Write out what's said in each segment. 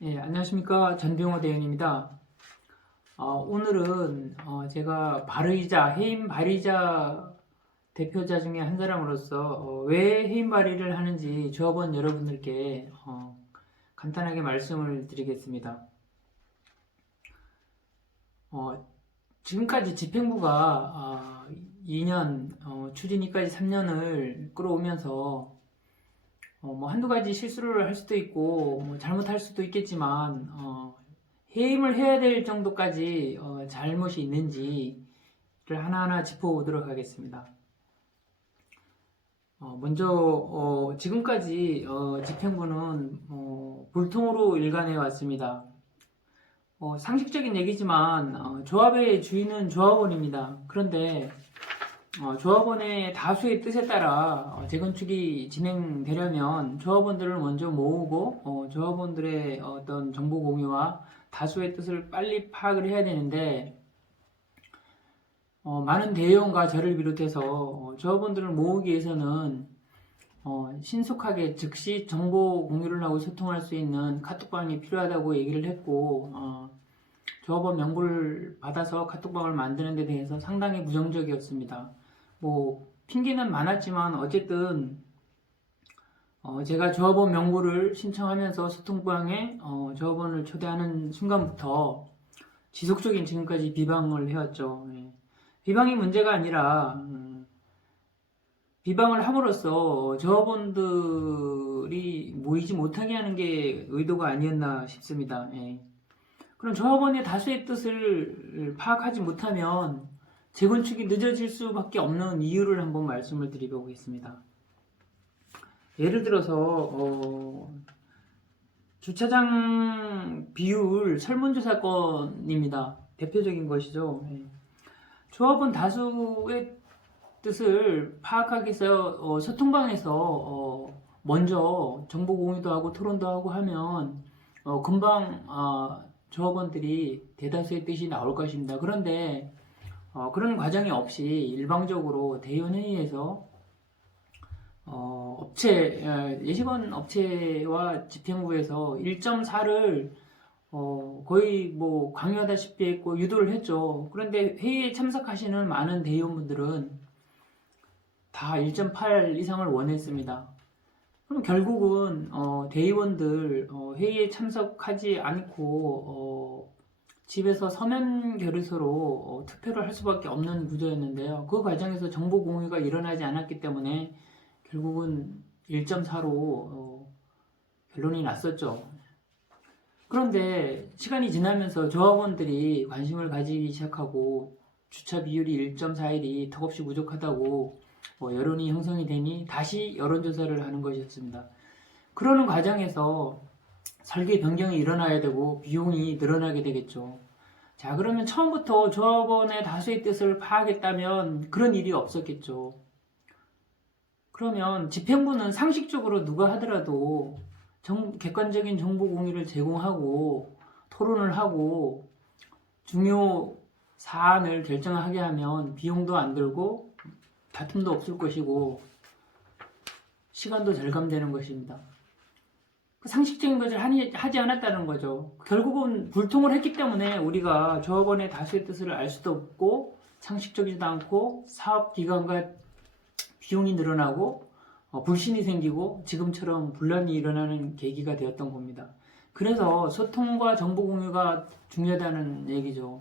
안녕하십니까. 전병호 대행입니다. 오늘은 제가 발의자, 해임 발의자 대표자 중에 한 사람으로서 왜 해임 발의를 하는지 조합원 여러분들께 간단하게 말씀을 드리겠습니다. 지금까지 집행부가 2년, 추진위까지 3년을 끌어오면서 뭐 한두 가지 실수를 할 수도 있고 뭐 잘못할 수도 있겠지만 해임을 해야 될 정도까지 잘못이 있는지를 하나하나 짚어보도록 하겠습니다. 먼저 지금까지 집행부는 불통으로 일관해 왔습니다. 상식적인 얘기지만 조합의 주인은 조합원입니다. 그런데 조합원의 다수의 뜻에 따라 재건축이 진행되려면 조합원들을 먼저 모으고 조합원들의 어떤 정보 공유와 다수의 뜻을 빨리 파악을 해야 되는데 많은 대의원과 저를 비롯해서 조합원들을 모으기 위해서는 신속하게 즉시 정보 공유를 하고 소통할 수 있는 카톡방이 필요하다고 얘기를 했고 조합원 명부를 받아서 카톡방을 만드는 데 대해서 상당히 부정적이었습니다. 뭐 핑계는 많았지만 어쨌든 제가 조합원 명부를 신청하면서 소통방에 조합원을 초대하는 순간부터 지속적인 지금까지 비방을 해왔죠. 비방이 문제가 아니라 비방을 함으로써 조합원들이 모이지 못하게 하는 게 의도가 아니었나 싶습니다. 그럼 조합원의 다수의 뜻을 파악하지 못하면 재건축이 늦어질 수밖에 없는 이유를 한번 말씀을 드려보겠습니다. 예를 들어서 주차장 비율 설문조사 건입니다. 대표적인 것이죠. 조합원 다수의 뜻을 파악하기 위해서 소통방에서 먼저 정보 공유도 하고 토론도 하고 하면 금방 조합원들이 대다수의 뜻이 나올 것입니다. 그런데 그런 과정이 없이 일방적으로 대의원회의에서 예시건 업체와 집행부에서 1.4를 거의 뭐 강요하다시피 했고 유도를 했죠. 그런데 회의에 참석하시는 많은 대의원분들은 다 1.8 이상을 원했습니다. 그럼 결국은 대의원들 회의에 참석하지 않고 집에서 서면 결의서로 투표를 할 수밖에 없는 구조였는데요. 그 과정에서 정보 공유가 일어나지 않았기 때문에 결국은 1.4로 결론이 났었죠. 그런데 시간이 지나면서 조합원들이 관심을 가지기 시작하고 주차 비율이 1.4일이 턱없이 부족하다고 여론이 형성이 되니 다시 여론조사를 하는 것이었습니다. 그러는 과정에서 설계 변경이 일어나야 되고 비용이 늘어나게 되겠죠. 자, 그러면 처음부터 조합원의 다수의 뜻을 파악했다면 그런 일이 없었겠죠. 그러면 집행부는 상식적으로 누가 하더라도 객관적인 정보 공유를 제공하고 토론을 하고 중요 사안을 결정하게 하면 비용도 안 들고 다툼도 없을 것이고 시간도 절감되는 것입니다. 상식적인 것을 하지 않았다는 거죠. 결국은 불통을 했기 때문에 우리가 조합원의 다수의 뜻을 알 수도 없고 상식적이지도 않고 사업기간과 비용이 늘어나고 불신이 생기고 지금처럼 분란이 일어나는 계기가 되었던 겁니다. 그래서 소통과 정보 공유가 중요하다는 얘기죠.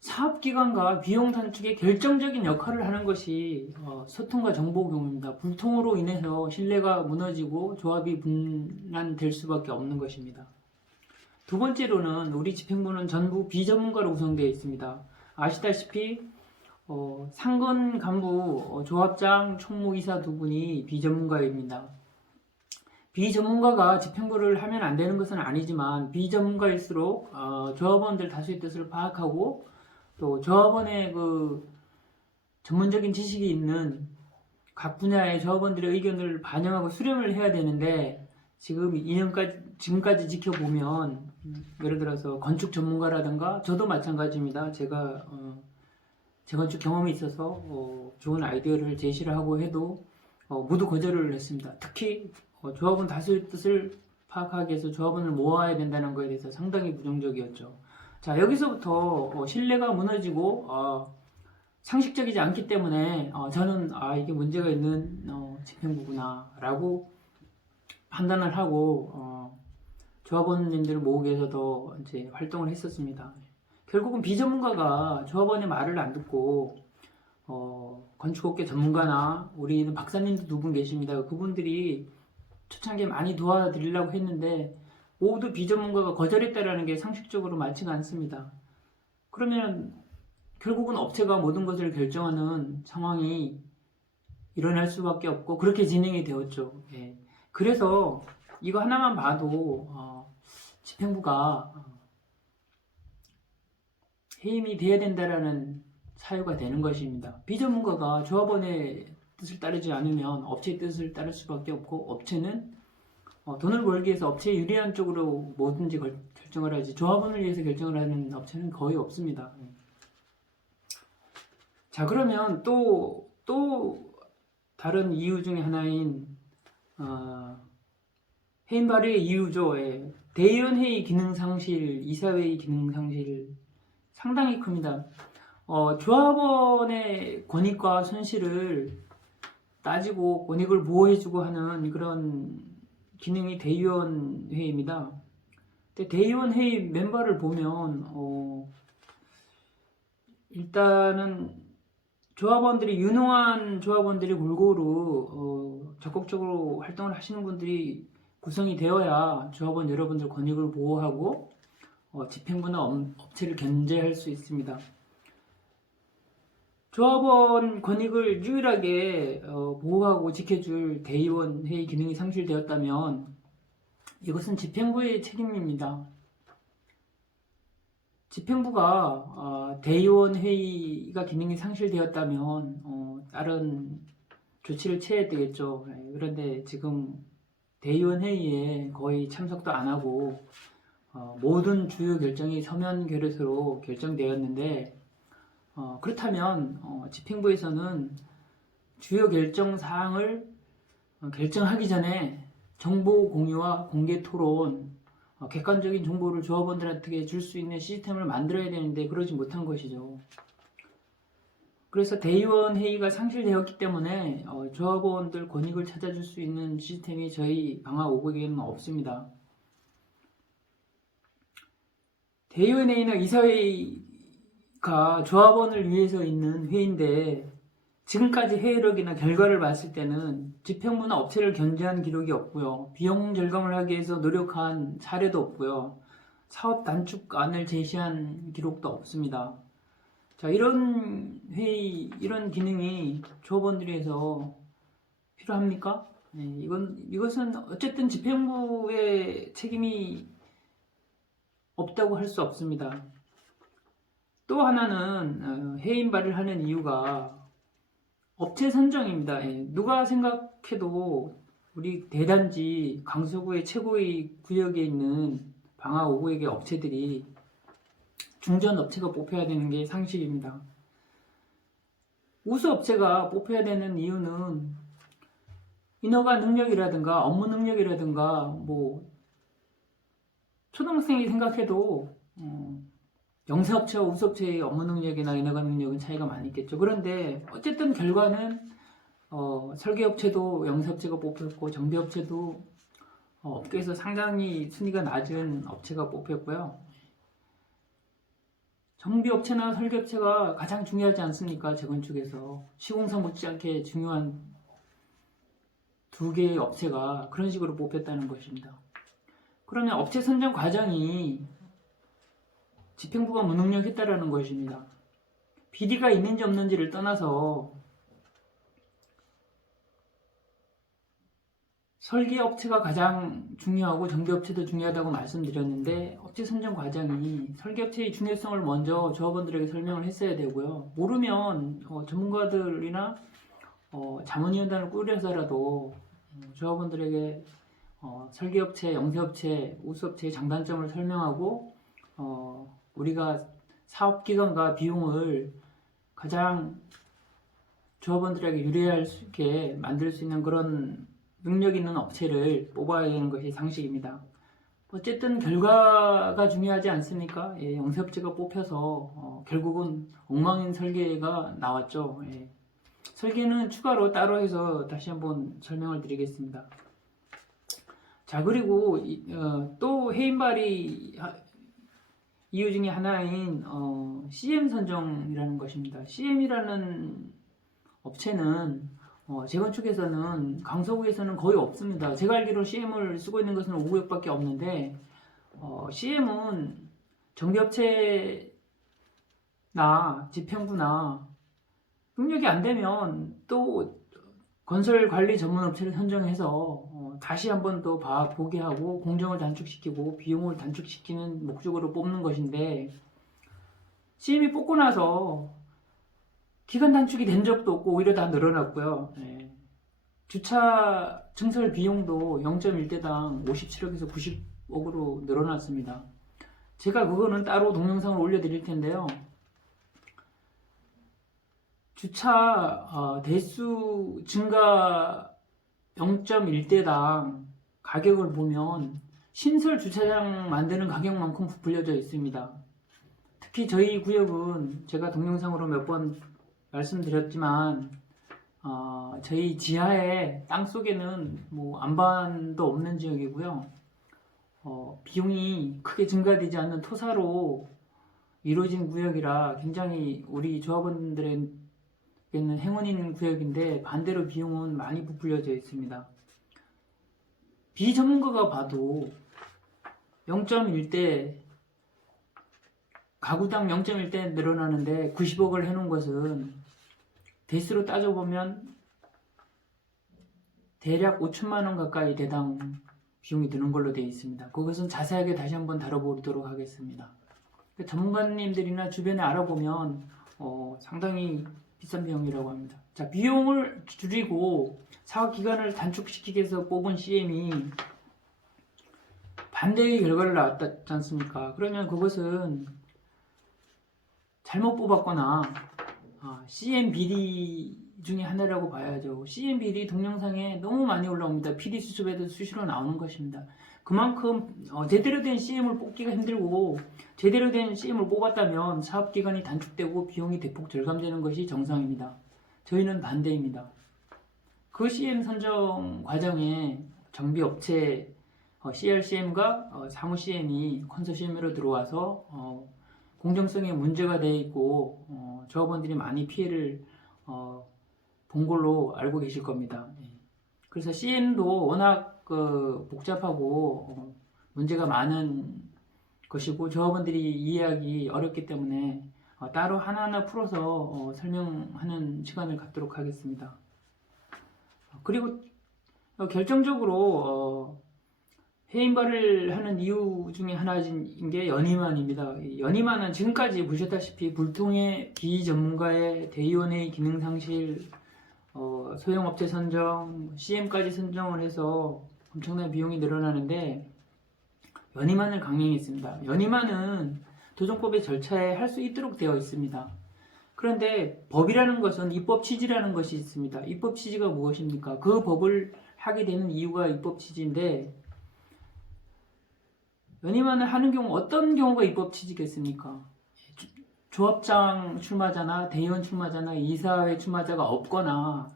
사업기관과 비용 단축에 결정적인 역할을 하는 것이 소통과 정보 공유입니다. 불통으로 인해서 신뢰가 무너지고 조합이 분란될 수밖에 없는 것입니다. 두 번째로는 우리 집행부는 전부 비전문가로 구성되어 있습니다. 아시다시피 상근 간부, 조합장, 총무이사 두 분이 비전문가입니다. 비전문가가 집행부를 하면 안 되는 것은 아니지만 비전문가일수록 조합원들 다수의 뜻을 파악하고 또 조합원의 그 전문적인 지식이 있는 각 분야의 조합원들의 의견을 반영하고 수렴을 해야 되는데 지금까지 지켜보면 예를 들어서 건축 전문가라든가 저도 마찬가지입니다. 제가 재건축 경험이 있어서 좋은 아이디어를 제시를 하고 해도 모두 거절을 했습니다. 특히 조합원 다수의 뜻을 파악하기 위해서 조합원을 모아야 된다는 거에 대해서 상당히 부정적이었죠. 자, 여기서부터 신뢰가 무너지고 상식적이지 않기 때문에 저는 이게 문제가 있는 집행부구나 라고 판단을 하고 조합원님들을 모으기 위해서 더 이제 활동을 했었습니다. 결국은 비전문가가 조합원의 말을 안 듣고 건축업계 전문가나 우리는 박사님도 두 분 계십니다. 그분들이 초창기에 많이 도와드리려고 했는데 모두 비전문가가 거절했다라는 게 상식적으로 맞지가 않습니다. 그러면 결국은 업체가 모든 것을 결정하는 상황이 일어날 수밖에 없고 그렇게 진행이 되었죠. 예. 그래서 이거 하나만 봐도 집행부가 해임이 돼야 된다라는 사유가 되는 것입니다. 비전문가가 조합원의 뜻을 따르지 않으면 업체의 뜻을 따를 수밖에 없고 업체는 돈을 벌기 위해서 업체에 유리한 쪽으로 뭐든지 결정을 하지 조합원을 위해서 결정을 하는 업체는 거의 없습니다. 자, 그러면 또 다른 이유 중에 하나인 해임 발의의 이유죠. 예. 대의원회의 기능 상실, 이사회의 기능 상실 상당히 큽니다. 조합원의 권익과 손실을 따지고 권익을 보호해주고 하는 그런 기능이 대의원회의입니다. 근데 대의원회의 멤버를 보면 일단은 조합원들이 유능한 조합원들이 골고루 적극적으로 활동을 하시는 분들이 구성이 되어야 조합원 여러분들 권익을 보호하고 집행부나 업체를 견제할 수 있습니다. 조합원 권익을 유일하게 보호하고 지켜줄 대의원 회의 기능이 상실되었다면 이것은 집행부의 책임입니다. 집행부가 대의원 회의가 기능이 상실되었다면 다른 조치를 취해야 되겠죠. 그런데 지금 대의원 회의에 거의 참석도 안 하고 모든 주요 결정이 서면 결의서로 결정되었는데 그렇다면 집행부에서는 주요 결정 사항을 결정하기 전에 정보 공유와 공개 토론, 객관적인 정보를 조합원들한테 줄 수 있는 시스템을 만들어야 되는데 그러지 못한 것이죠. 그래서 대의원 회의가 상실되었기 때문에 조합원들 권익을 찾아줄 수 있는 시스템이 저희 방화 5국에는 없습니다. 대의원 회의나 이사회가 조합원을 위해서 있는 회의인데 지금까지 회의록이나 결과를 봤을 때는 집행부나 업체를 견제한 기록이 없고요. 비용 절감을 하기 위해서 노력한 사례도 없고요. 사업 단축안을 제시한 기록도 없습니다. 자, 이런 회의, 이런 기능이 조합원들에서 필요합니까? 네, 이것은 어쨌든 집행부의 책임이 없다고 할 수 없습니다. 또 하나는 해임발을 하는 이유가 업체 선정입니다. 누가 생각해도 우리 대단지 강서구의 최고의 구역에 있는 방화 5구역의 업체들이 중전 업체가 뽑혀야 되는 게 상식입니다. 우수 업체가 뽑혀야 되는 이유는 인허가 능력이라든가 업무 능력이라든가 초등학생이 생각해도 영세업체와 우수업체의 업무 능력이나 인허가 능력은 차이가 많이 있겠죠. 그런데 어쨌든 결과는 설계업체도 영세업체가 뽑혔고 정비업체도 업계에서 상당히 순위가 낮은 업체가 뽑혔고요. 정비업체나 설계업체가 가장 중요하지 않습니까? 재건축에서 시공사 못지않게 중요한 두 개의 업체가 그런 식으로 뽑혔다는 것입니다. 그러면 업체 선정 과정이 집행부가 무능력했다라는 것입니다. 비리가 있는지 없는지를 떠나서 설계업체가 가장 중요하고 정비업체도 중요하다고 말씀드렸는데 업체 선정 과정이 설계업체의 중요성을 먼저 조합원들에게 설명을 했어야 되고요. 모르면 전문가들이나 자문위원단을 꾸려서라도 조합원들에게 설계업체, 영세업체, 우수업체의 장단점을 설명하고 우리가 사업기간과 비용을 가장 조합원들에게 유리할 수 있게 만들 수 있는 그런 능력 있는 업체를 뽑아야 되는 것이 상식입니다. 어쨌든 결과가 중요하지 않습니까? 예, 영세업체가 뽑혀서 결국은 엉망인 설계가 나왔죠. 예. 설계는 추가로 따로 해서 다시 한번 설명을 드리겠습니다. 자, 그리고 또 해임 발의 이유 중에 하나인 CM 선정이라는 것입니다. CM이라는 업체는 재건축에서는 강서구에서는 거의 없습니다. 제가 알기로 CM을 쓰고 있는 것은 5구역밖에 없는데 CM은 정비업체나 집행부나 능력이 안 되면 또 건설관리 전문업체를 선정해서 다시 한번 더 보게 하고 공정을 단축시키고 비용을 단축시키는 목적으로 뽑는 것인데 CM이 뽑고 나서 기간 단축이 된 적도 없고 오히려 다 늘어났고요. 예. 주차 증설 비용도 0.1대당 57억에서 90억으로 늘어났습니다. 제가 그거는 따로 동영상을 올려드릴 텐데요. 주차 대수 증가 0.1대당 가격을 보면 신설 주차장 만드는 가격만큼 부풀려져 있습니다. 특히 저희 구역은 제가 동영상으로 몇 번 말씀드렸지만 저희 지하에 땅속에는 뭐 안반도 없는 지역이고요. 비용이 크게 증가되지 않는 토사로 이루어진 구역이라 굉장히 우리 조합원들에게는 행운인 구역인데 반대로 비용은 많이 부풀려져 있습니다. 비전문가가 봐도 0.1대 가구당 0.1대 늘어나는데 90억을 해놓은 것은 대수로 따져보면 대략 5천만원 가까이 대당 비용이 드는 걸로 되어 있습니다. 그것은 자세하게 다시 한번 다뤄보도록 하겠습니다. 전문가님들이나 주변에 알아보면 상당히 비싼 비용이라고 합니다. 자, 비용을 줄이고 사업기간을 단축시키기 위해서 뽑은 CM이 반대의 결과를 낳았지 않습니까? 그러면 그것은 잘못 뽑았거나 CM 비리 중에 하나라고 봐야죠. CM 비리 동영상에 너무 많이 올라옵니다. PD 수첩에도 수시로 나오는 것입니다. 그만큼 제대로 된 CM을 뽑기가 힘들고 제대로 된 CM을 뽑았다면 사업기간이 단축되고 비용이 대폭 절감되는 것이 정상입니다. 저희는 반대입니다. 그 CM 선정 과정에 정비업체 CRCM과 사무 CM이 컨소시엄으로 들어와서 공정성에 문제가 되어 있고 조합원들이 많이 피해를 본 걸로 알고 계실 겁니다. 그래서 CM도 워낙 복잡하고 문제가 많은 것이고 조합원들이 이해하기 어렵기 때문에 따로 하나하나 풀어서 설명하는 시간을 갖도록 하겠습니다. 그리고 결정적으로 해임발을 하는 이유 중에 하나인 게 연임안입니다. 연임안은 지금까지 보셨다시피 불통의 비전문가의 대의원회의 기능상실, 소형업체 선정, CM까지 선정을 해서 엄청난 비용이 늘어나는데 연임안을 강행했습니다. 연임안은 도정법의 절차에 할 수 있도록 되어 있습니다. 그런데 법이라는 것은 입법 취지라는 것이 있습니다. 입법 취지가 무엇입니까? 그 법을 하게 되는 이유가 입법 취지인데 연임안을 하는 경우 어떤 경우가 입법 취지겠습니까? 조합장 출마자나 대의원 출마자나 이사회 출마자가 없거나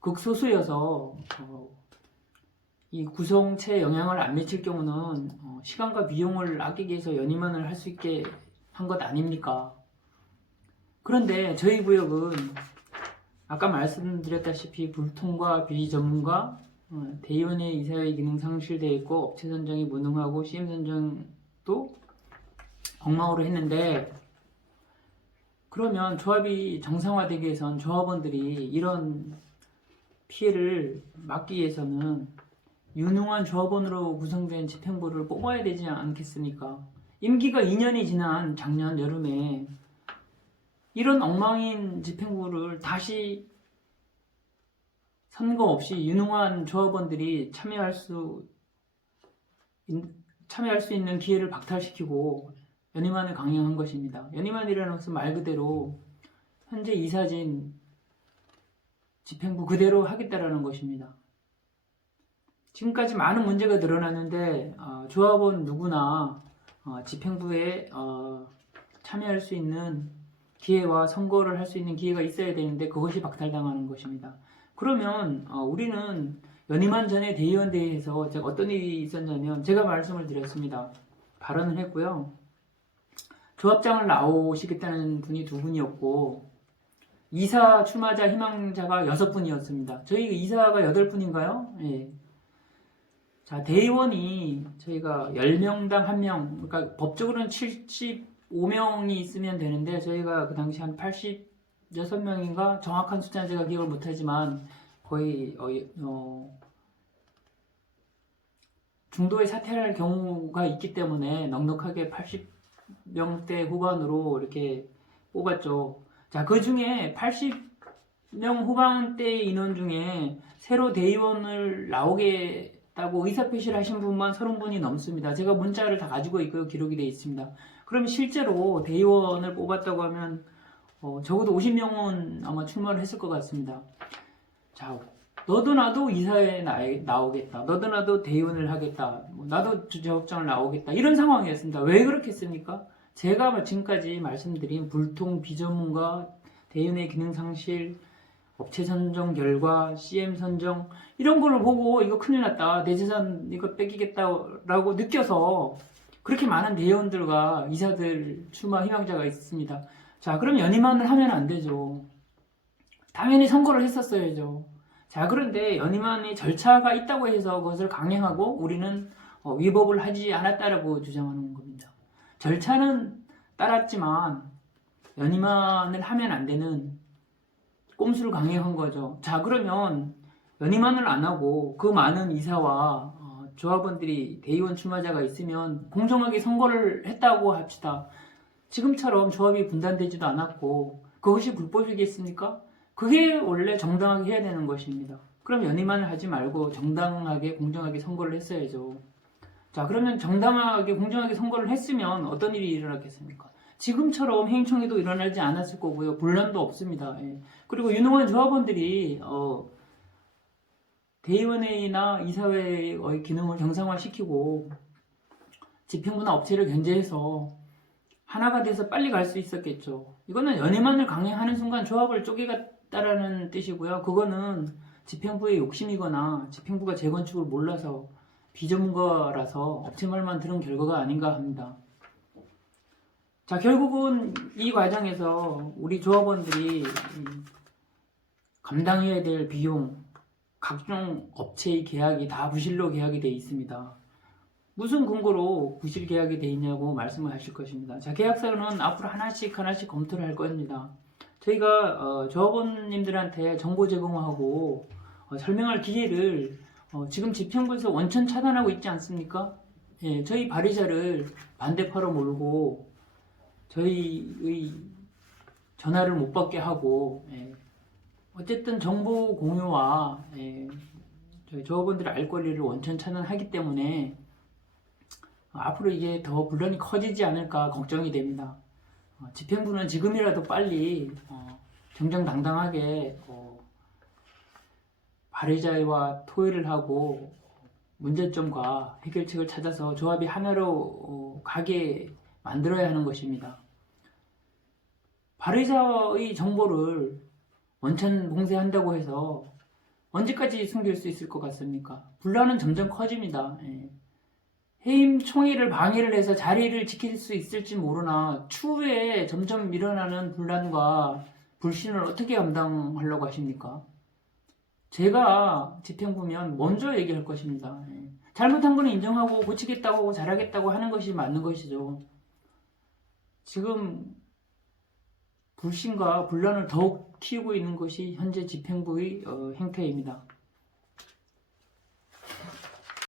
극소수여서 이 구성체에 영향을 안 미칠 경우는 시간과 비용을 아끼기 위해서 연임안을 할 수 있게 한 것 아닙니까? 그런데 저희 구역은 아까 말씀드렸다시피 불통과 비전문가, 대의원의 이사회 기능 상실되어 있고 업체 선정이 무능하고 CM 선정도 엉망으로 했는데 그러면 조합이 정상화되기 위해선 조합원들이 이런 피해를 막기 위해서는 유능한 조합원으로 구성된 집행부를 뽑아야 되지 않겠습니까? 임기가 2년이 지난 작년 여름에 이런 엉망인 집행부를 다시 선거 없이 유능한 조합원들이 참여할 수 있는 기회를 박탈시키고 연임안을 강행한 것입니다. 연임안이라는 것은 말 그대로 현재 이사진 집행부 그대로 하겠다라는 것입니다. 지금까지 많은 문제가 늘어났는데 조합원 누구나 집행부에 참여할 수 있는 기회와 선거를 할 수 있는 기회가 있어야 되는데 그것이 박탈당하는 것입니다. 그러면 우리는 연임한 전에 대의원 대회에서 제가 어떤 일이 있었냐면 제가 말씀을 드렸습니다. 발언을 했고요. 조합장을 나오시겠다는 분이 2분이었고 이사 출마자 희망자가 6분이었습니다. 저희 이사가 8분인가요? 예. 자, 대의원이 저희가 10명당 1명, 그러니까 법적으로는 75명이 있으면 되는데 저희가 그 당시 한 86명인가 정확한 숫자는 제가 기억을 못하지만 거의 중도에 사퇴할 경우가 있기 때문에 넉넉하게 80명대 후반으로 이렇게 뽑았죠. 자, 그 중에 80명 후반대 인원 중에 새로 대의원을 나오겠다고 의사표시를 하신 분만 30분이 넘습니다. 제가 문자를 다 가지고 있고요. 기록이 되어 있습니다. 그럼 실제로 대의원을 뽑았다고 하면 적어도 50명은 아마 출마를 했을 것 같습니다. 자, 너도 나도 이사에 나오겠다. 너도 나도 대의원을 하겠다. 나도 조합장을 나오겠다. 이런 상황이었습니다. 왜 그렇게 했습니까? 제가 지금까지 말씀드린 불통, 비전문가, 대의원의 기능 상실, 업체 선정 결과, CM 선정 이런 걸 보고 이거 큰일 났다. 내 재산 이거 뺏기겠다라고 느껴서 그렇게 많은 대의원들과 이사들 출마 희망자가 있습니다. 자, 그럼 연임안을 하면 안 되죠. 당연히 선거를 했었어야죠. 자, 그런데 연임안의 절차가 있다고 해서 그것을 강행하고 우리는 위법을 하지 않았다라고 주장하는 겁니다. 절차는 따랐지만 연임안을 하면 안 되는 꼼수를 강행한 거죠. 자, 그러면 연임안을 안 하고 그 많은 이사와 조합원들이 대의원 출마자가 있으면 공정하게 선거를 했다고 합시다. 지금처럼 조합이 분단되지도 않았고 그것이 불법이겠습니까? 그게 원래 정당하게 해야 되는 것입니다. 그럼 연임안을 하지 말고 정당하게 공정하게 선거를 했어야죠. 자, 그러면 정당하게 공정하게 선거를 했으면 어떤 일이 일어났겠습니까? 지금처럼 해임청에도 일어나지 않았을 거고요. 분란도 없습니다. 예. 그리고 유능한 조합원들이 대의원회의나 이사회의 기능을 정상화시키고 집행부나 업체를 견제해서 하나가 돼서 빨리 갈 수 있었겠죠. 이거는 연임안을 강행하는 순간 조합을 쪼개갔다라는 뜻이고요. 그거는 집행부의 욕심이거나 집행부가 재건축을 몰라서 비전문가라서 업체 말만 들은 결과가 아닌가 합니다. 자, 결국은 이 과정에서 우리 조합원들이 감당해야 될 비용, 각종 업체의 계약이 다 부실로 계약이 되어 있습니다. 무슨 근거로 부실 계약이 되어 있냐고 말씀을 하실 것입니다. 자, 계약서는 앞으로 하나씩 검토를 할 겁니다. 저희가 조합원님들한테 정보 제공하고 설명할 기회를 지금 집행부에서 원천 차단하고 있지 않습니까? 예, 저희 발의자를 반대파로 몰고 저희의 전화를 못 받게 하고 어쨌든 정보 공유와 저희 조합원들의 알 권리를 원천 차단하기 때문에 앞으로 이게 더 분란이 커지지 않을까 걱정이 됩니다. 집행부는 지금이라도 빨리 정정당당하게 발의자와 토의를 하고 문제점과 해결책을 찾아서 조합이 하나로 가게 만들어야 하는 것입니다. 발의자의 정보를 원천 봉쇄한다고 해서 언제까지 숨길 수 있을 것 같습니까? 분란은 점점 커집니다. 해임 총회를 방해를 해서 자리를 지킬 수 있을지 모르나 추후에 점점 일어나는 분란과 불신을 어떻게 감당하려고 하십니까? 제가 집행부면 먼저 얘기할 것입니다. 잘못한 거는 인정하고 고치겠다고 잘하겠다고 하는 것이 맞는 것이죠. 지금 불신과 분란을 더욱 키우고 있는 것이 현재 집행부의 행태입니다.